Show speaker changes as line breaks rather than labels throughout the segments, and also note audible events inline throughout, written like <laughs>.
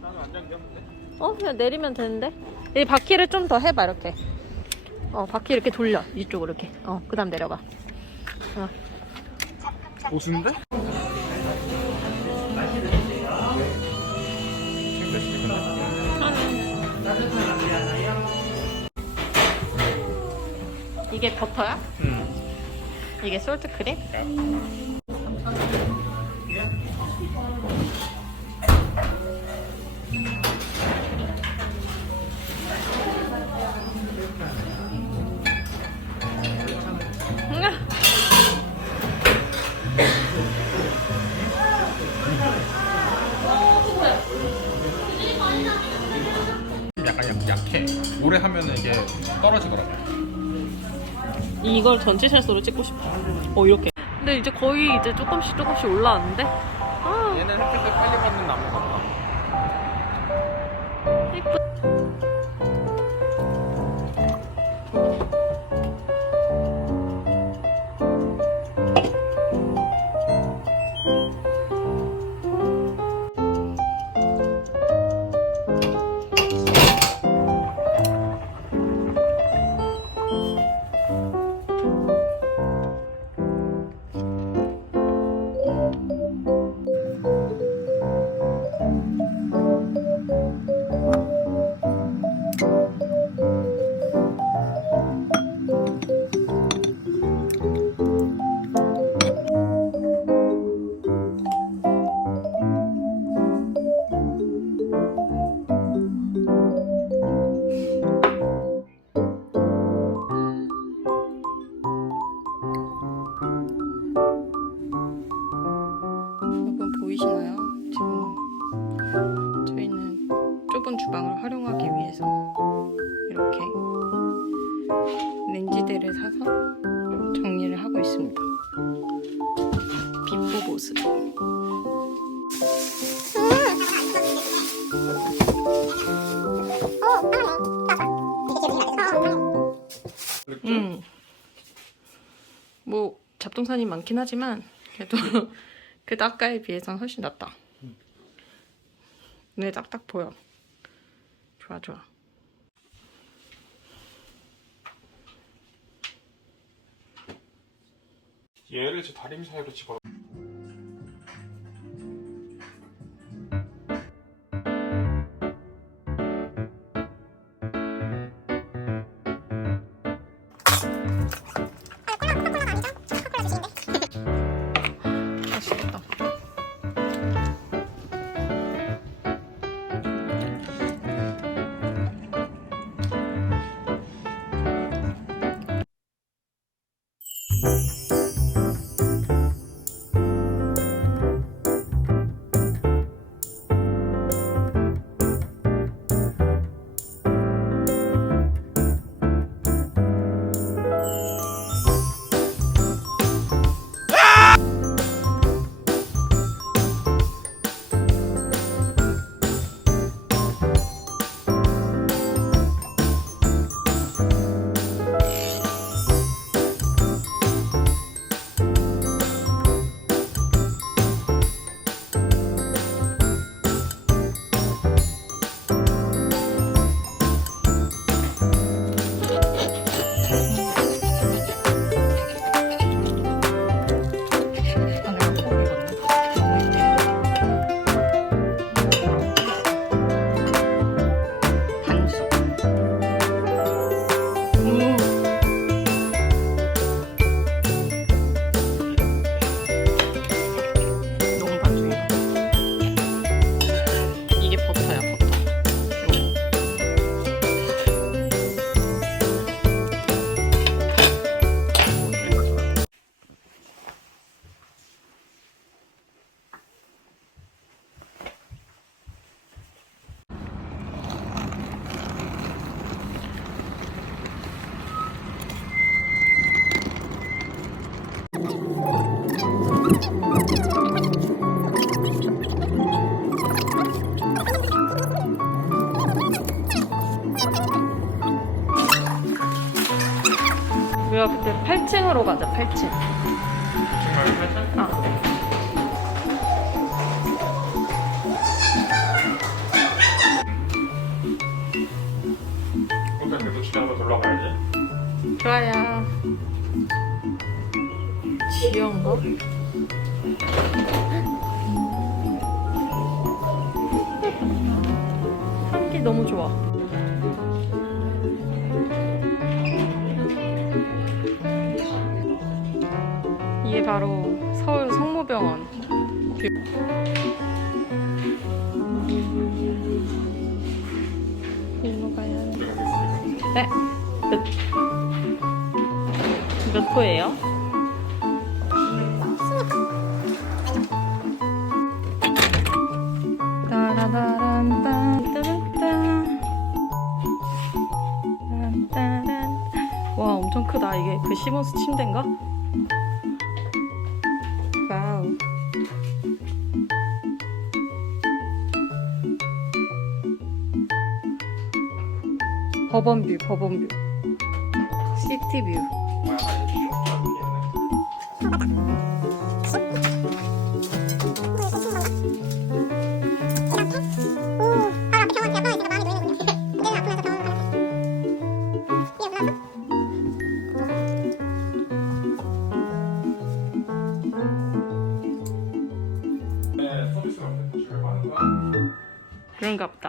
나는 귀엽는데.
어 그냥 내리면 되는데 이 바퀴를 좀 더 해봐 이렇게 어 바퀴 이렇게 돌려 이쪽으로 이렇게 어 그다음 내려봐 어.
시지
이게 버터야?
응.
이게 솔트 크림?
약
이걸 전체 샷으로 찍고 싶어. 어 이렇게. 근데 이제 거의 이제 조금씩 조금씩 올라왔는데. 아
얘는 햇빛을 빨리 받는 나무가 봐.
예쁘. 하고 있습니다. 비포 모습. 음. 뭐 잡동사니 많긴 하지만 그래도 <laughs> 그래도 아까에 비해서는 훨씬 낫다. 눈에 딱딱 보여. 좋아 좋아.
얘를 저 다림 사이로 집어.
우리가 그때 8층으로 가자 8층
아. 네. 일단
계속 집에 한번 놀러 가야지. 좋아요 귀여운 거? 향기 너무 좋아 같아요. 일로 가야 네. 끝. 몇 호예요? 와 엄청 크다 이게 그 시몬스 침대인가? 법원뷰, 법원뷰. 시티뷰. 그런가 보다.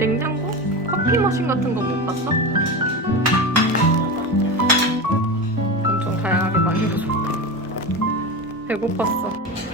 냉장고? 커피 머신 같은 거 못 봤어? 엄청 다양하게 많이 해줬다. 배고팠어.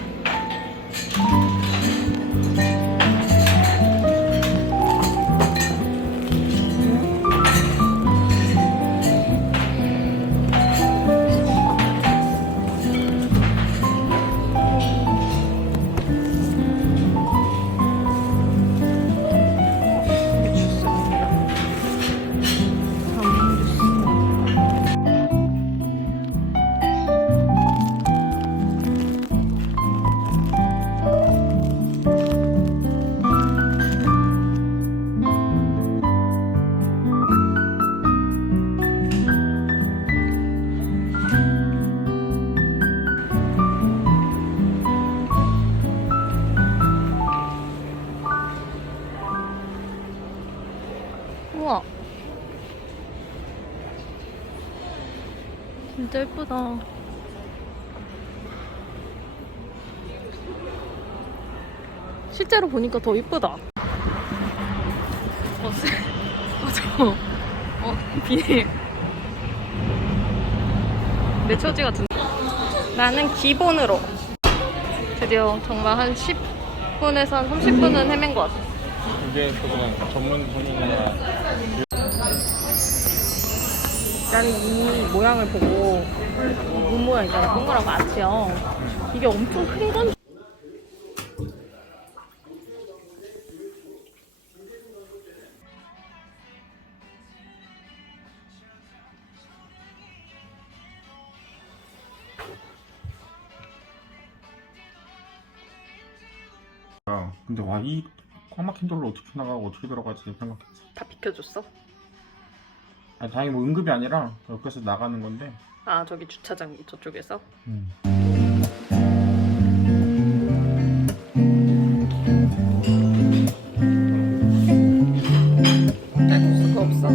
실제로 보니까 더 이쁘다. 어, 쓰... 어, 저... 어, 비닐. 내 처지 같은데. 나는 기본으로. 드디어 정말 한 10분에서 한 30분은 헤맨 것 같아.
이게 또 그냥 전문 손님이나.
나는 이 모양을 보고 눈 모양 있잖아. 동그란 마치요. 이게 엄청 큰 건
아, 근데 와 이 꽉 막힌 돌로 어떻게 나가고 어떻게 들어가지 생각했어.
다 비켜줬어?
아니 다행히 뭐 응급이 아니라 여기서 나가는 건데.
아 저기 주차장 저쪽에서?
음.
뗄 수가 없어.